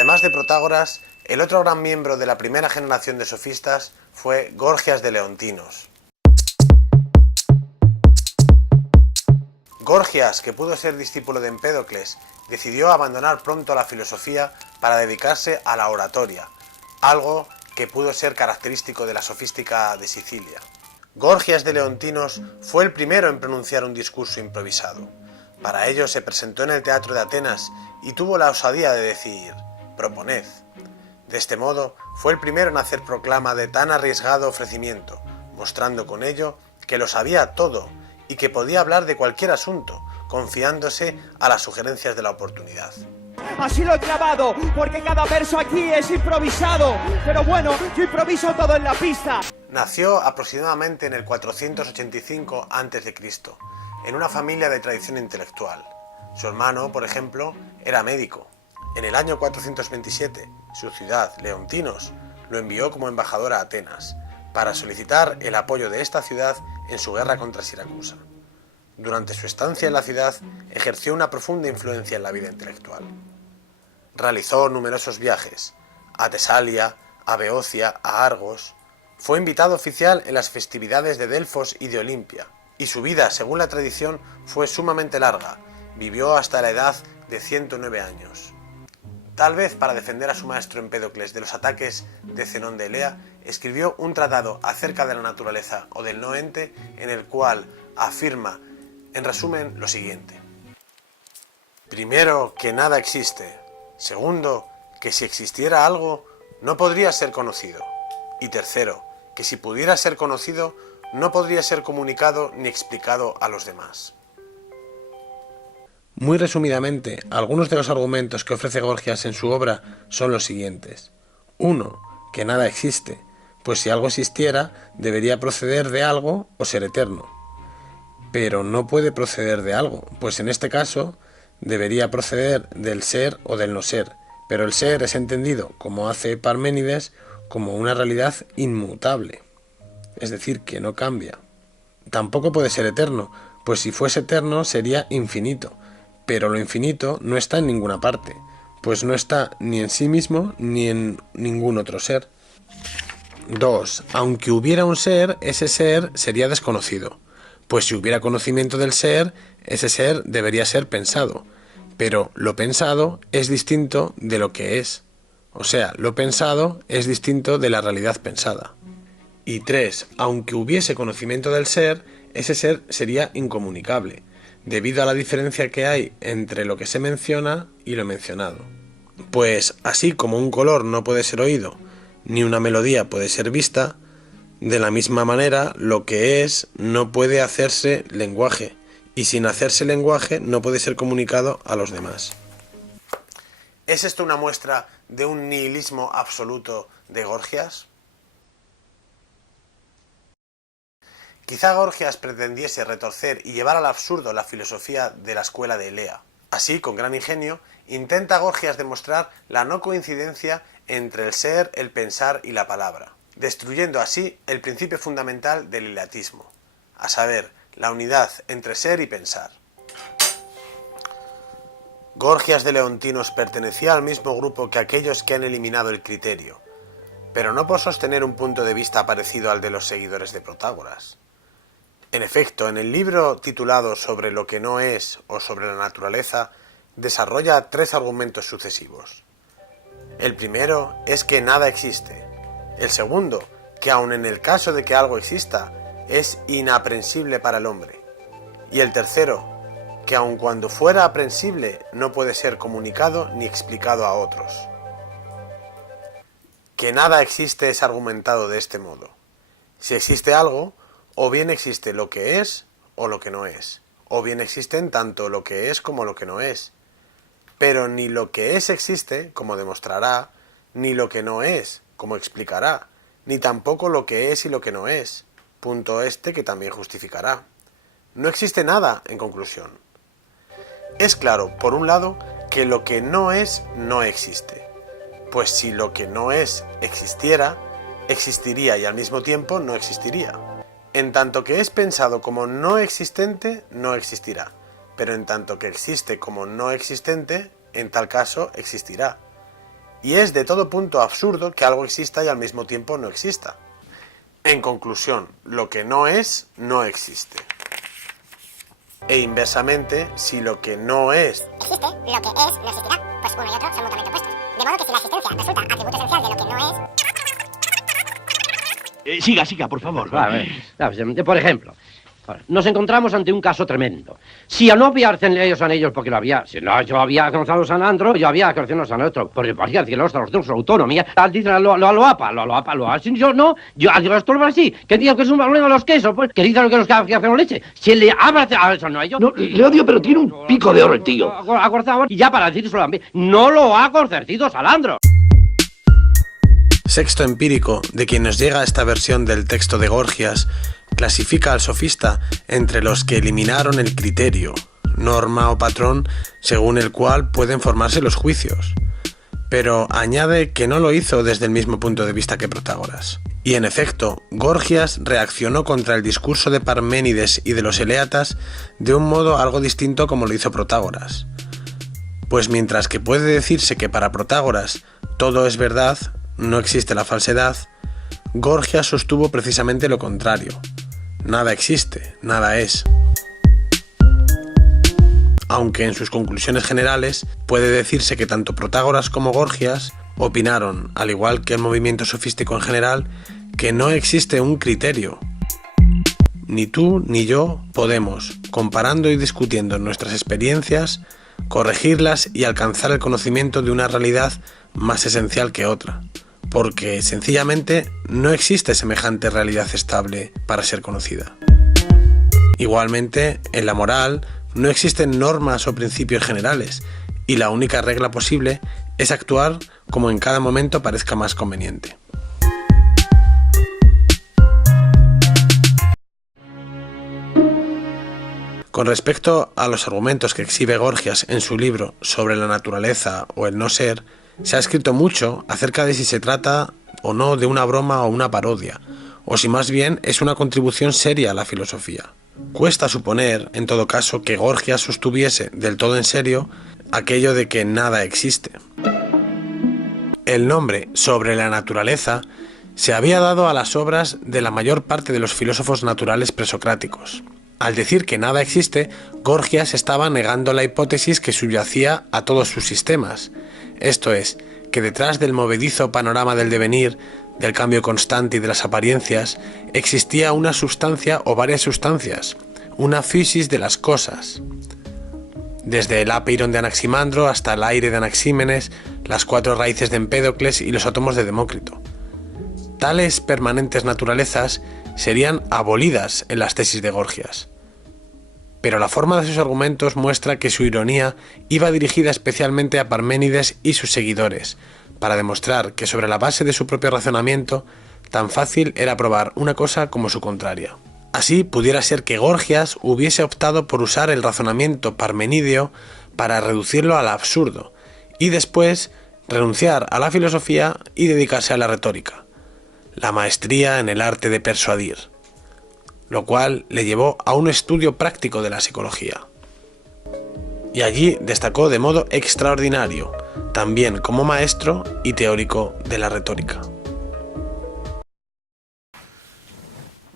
Además de Protágoras, el otro gran miembro de la primera generación de sofistas fue Gorgias de Leontinos. Gorgias, que pudo ser discípulo de Empédocles, decidió abandonar pronto la filosofía para dedicarse a la oratoria, algo que pudo ser característico de la sofística de Sicilia. Gorgias de Leontinos fue el primero en pronunciar un discurso improvisado. Para ello se presentó en el teatro de Atenas y tuvo la osadía de decir: «Proponed». De este modo, fue el primero en hacer proclama de tan arriesgado ofrecimiento, mostrando con ello que lo sabía todo y que podía hablar de cualquier asunto, confiándose a las sugerencias de la oportunidad. Así lo he clavado, porque cada verso aquí es improvisado. Pero bueno, yo improviso todo en la pista. Nació aproximadamente en el 485 a.C., en una familia de tradición intelectual. Su hermano, por ejemplo, era médico. En el año 427, su ciudad, Leontinos, lo envió como embajador a Atenas, para solicitar el apoyo de esta ciudad en su guerra contra Siracusa. Durante su estancia en la ciudad, ejerció una profunda influencia en la vida intelectual. Realizó numerosos viajes, a Tesalia, a Beocia, a Argos. Fue invitado oficial en las festividades de Delfos y de Olimpia, y su vida, según la tradición, fue sumamente larga. Vivió hasta la edad de 109 años. Tal vez para defender a su maestro Empédocles de los ataques de Zenón de Elea, escribió un tratado acerca de la naturaleza o del no ente, en el cual afirma, en resumen, lo siguiente. Primero, que nada existe. Segundo, que si existiera algo, no podría ser conocido. Y tercero, que si pudiera ser conocido, no podría ser comunicado ni explicado a los demás. Muy resumidamente, algunos de los argumentos que ofrece Gorgias en su obra son los siguientes. 1. Que nada existe, pues si algo existiera, debería proceder de algo o ser eterno. Pero no puede proceder de algo, pues en este caso debería proceder del ser o del no ser, pero el ser es entendido, como hace Parménides, como una realidad inmutable, es decir, que no cambia. Tampoco puede ser eterno, pues si fuese eterno sería infinito, pero lo infinito no está en ninguna parte, pues no está ni en sí mismo ni en ningún otro ser. 2. Aunque hubiera un ser, ese ser sería desconocido, pues si hubiera conocimiento del ser, ese ser debería ser pensado, pero lo pensado es distinto de lo que es, o sea, lo pensado es distinto de la realidad pensada. Y 3. Aunque hubiese conocimiento del ser, ese ser sería incomunicable, debido a la diferencia que hay entre lo que se menciona y lo mencionado. Pues así como un color no puede ser oído, ni una melodía puede ser vista, de la misma manera lo que es no puede hacerse lenguaje, y sin hacerse lenguaje no puede ser comunicado a los demás. ¿Es esto una muestra de un nihilismo absoluto de Gorgias? Quizá Gorgias pretendiese retorcer y llevar al absurdo la filosofía de la escuela de Elea. Así, con gran ingenio, intenta Gorgias demostrar la no coincidencia entre el ser, el pensar y la palabra, destruyendo así el principio fundamental del eleatismo, a saber, la unidad entre ser y pensar. Gorgias de Leontinos pertenecía al mismo grupo que aquellos que han eliminado el criterio, pero no por sostener un punto de vista parecido al de los seguidores de Protágoras. En efecto, en el libro titulado Sobre lo que no es o sobre la naturaleza, desarrolla 3 argumentos sucesivos. El primero es que nada existe. El segundo, que aun en el caso de que algo exista, es inaprensible para el hombre. Y el tercero, que aun cuando fuera aprensible, no puede ser comunicado ni explicado a otros. Que nada existe es argumentado de este modo. Si existe algo, o bien existe lo que es o lo que no es, o bien existen tanto lo que es como lo que no es. Pero ni lo que es existe, como demostrará, ni lo que no es, como explicará, ni tampoco lo que es y lo que no es, punto este que también justificará. No existe nada, en conclusión. Es claro, por un lado, que lo que no es no existe, pues si lo que no es existiera, existiría y al mismo tiempo no existiría. En tanto que es pensado como no existente, no existirá, pero en tanto que existe como no existente, en tal caso existirá. y es de todo punto absurdo que algo exista y al mismo tiempo no exista. En conclusión, lo que no es, no existe. E inversamente, si lo que no es existe, lo que es no existirá, pues uno y otro son mutuamente opuestos. De modo que si la existencia resulta atributo esencial de lo que no es... Siga, por favor. Por ejemplo, nos encontramos ante un caso tremendo. Si no había ellos anillos porque lo había... Si no, yo había conocido a San Andro, yo había conocido a San Otro. Porque podía decir los dos, su autonomía. Dicen lo apa. Yo no, yo digo esto lo así. ¿Qué digo que es un problema de los quesos? Pues, que dicen que los que hacen leche. Si le habla a eso, no, yo... No, le odio, pero tiene un pico de oro el tío. Y ya para decir solamente, no lo ha concertido Salandro. Sexto Empírico, de quien nos llega esta versión del texto de Gorgias, clasifica al sofista entre los que eliminaron el criterio, norma o patrón según el cual pueden formarse los juicios, pero añade que no lo hizo desde el mismo punto de vista que Protágoras. Y en efecto, Gorgias reaccionó contra el discurso de Parménides y de los eleatas de un modo algo distinto como lo hizo Protágoras. Pues mientras que puede decirse que para Protágoras todo es verdad, no existe la falsedad, Gorgias sostuvo precisamente lo contrario. Nada existe, nada es. Aunque en sus conclusiones generales puede decirse que tanto Protágoras como Gorgias opinaron, al igual que el movimiento sofístico en general, que no existe un criterio. Ni tú ni yo podemos, comparando y discutiendo nuestras experiencias, corregirlas y alcanzar el conocimiento de una realidad más esencial que otra, porque sencillamente no existe semejante realidad estable para ser conocida. Igualmente, en la moral no existen normas o principios generales, y la única regla posible es actuar como en cada momento parezca más conveniente. Con respecto a los argumentos que exhibe Gorgias en su libro sobre la naturaleza o el no ser, se ha escrito mucho acerca de si se trata o no de una broma o una parodia, o si más bien es una contribución seria a la filosofía. Cuesta suponer, en todo caso, que Gorgias sostuviese del todo en serio aquello de que nada existe. El nombre sobre la naturaleza se había dado a las obras de la mayor parte de los filósofos naturales presocráticos. Al decir que nada existe, Gorgias estaba negando la hipótesis que subyacía a todos sus sistemas. Esto es, que detrás del movedizo panorama del devenir, del cambio constante y de las apariencias, existía una sustancia o varias sustancias, una physis de las cosas. Desde el apeiron de Anaximandro hasta el aire de Anaxímenes, las 4 raíces de Empédocles y los átomos de Demócrito. Tales permanentes naturalezas serían abolidas en las tesis de Gorgias. Pero la forma de sus argumentos muestra que su ironía iba dirigida especialmente a Parménides y sus seguidores, para demostrar que sobre la base de su propio razonamiento, tan fácil era probar una cosa como su contraria. Así pudiera ser que Gorgias hubiese optado por usar el razonamiento parmenideo para reducirlo al absurdo, y después renunciar a la filosofía y dedicarse a la retórica, la maestría en el arte de persuadir, lo cual le llevó a un estudio práctico de la psicología. Y allí destacó de modo extraordinario, también como maestro y teórico de la retórica.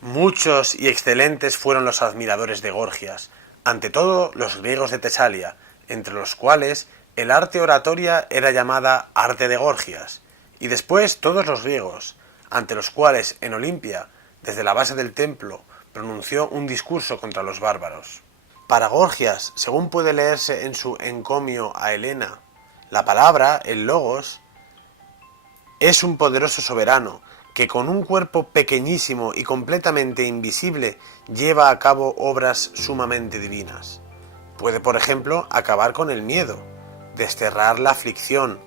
Muchos y excelentes fueron los admiradores de Gorgias, ante todo los griegos de Tesalia, entre los cuales el arte oratoria era llamada arte de Gorgias, y después todos los griegos, ante los cuales en Olimpia, desde la base del templo, pronunció un discurso contra los bárbaros. Para Gorgias, según puede leerse en su encomio a Helena, la palabra, el logos, es un poderoso soberano que con un cuerpo pequeñísimo y completamente invisible lleva a cabo obras sumamente divinas. Puede, por ejemplo, acabar con el miedo, desterrar la aflicción,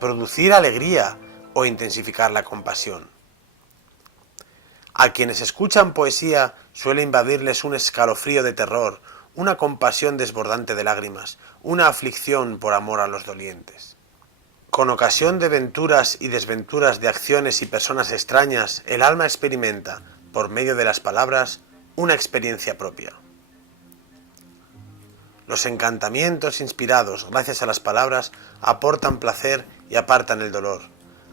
producir alegría o intensificar la compasión. A quienes escuchan poesía suele invadirles un escalofrío de terror, una compasión desbordante de lágrimas, una aflicción por amor a los dolientes. Con ocasión de venturas y desventuras de acciones y personas extrañas, el alma experimenta, por medio de las palabras, una experiencia propia. Los encantamientos inspirados gracias a las palabras aportan placer y apartan el dolor.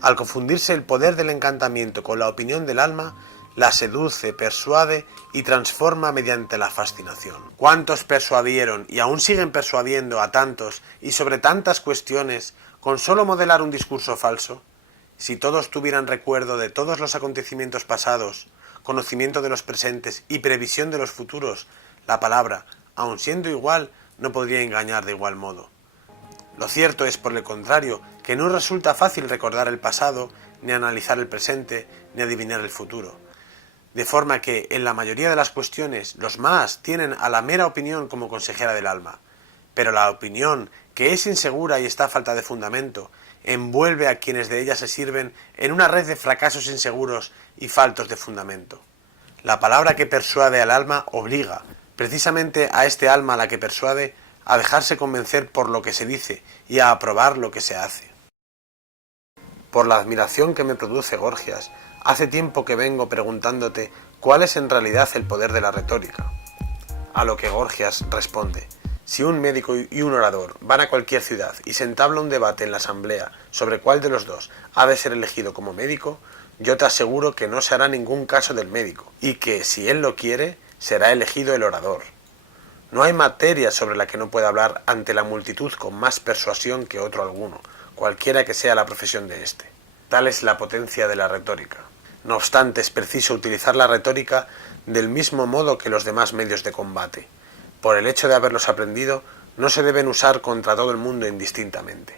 Al confundirse el poder del encantamiento con la opinión del alma, la seduce, persuade y transforma mediante la fascinación. ¿Cuántos persuadieron y aún siguen persuadiendo a tantos y sobre tantas cuestiones con solo modelar un discurso falso? Si todos tuvieran recuerdo de todos los acontecimientos pasados, conocimiento de los presentes y previsión de los futuros, la palabra, aun siendo igual, no podría engañar de igual modo. Lo cierto es, por el contrario, que no resulta fácil recordar el pasado, ni analizar el presente, ni adivinar el futuro. De forma que, en la mayoría de las cuestiones, los más tienen a la mera opinión como consejera del alma. Pero la opinión, que es insegura y está a falta de fundamento, envuelve a quienes de ella se sirven en una red de fracasos inseguros y faltos de fundamento. La palabra que persuade al alma obliga, precisamente a este alma a la que persuade, a dejarse convencer por lo que se dice y a aprobar lo que se hace. Por la admiración que me produce Gorgias, hace tiempo que vengo preguntándote cuál es en realidad el poder de la retórica. A lo que Gorgias responde: si un médico y un orador van a cualquier ciudad y se entabla un debate en la asamblea sobre cuál de los dos ha de ser elegido como médico, yo te aseguro que no se hará ningún caso del médico, y que, si él lo quiere, será elegido el orador. No hay materia sobre la que no pueda hablar ante la multitud con más persuasión que otro alguno, cualquiera que sea la profesión de éste. Tal es la potencia de la retórica. No obstante, es preciso utilizar la retórica del mismo modo que los demás medios de combate. Por el hecho de haberlos aprendido, no se deben usar contra todo el mundo indistintamente.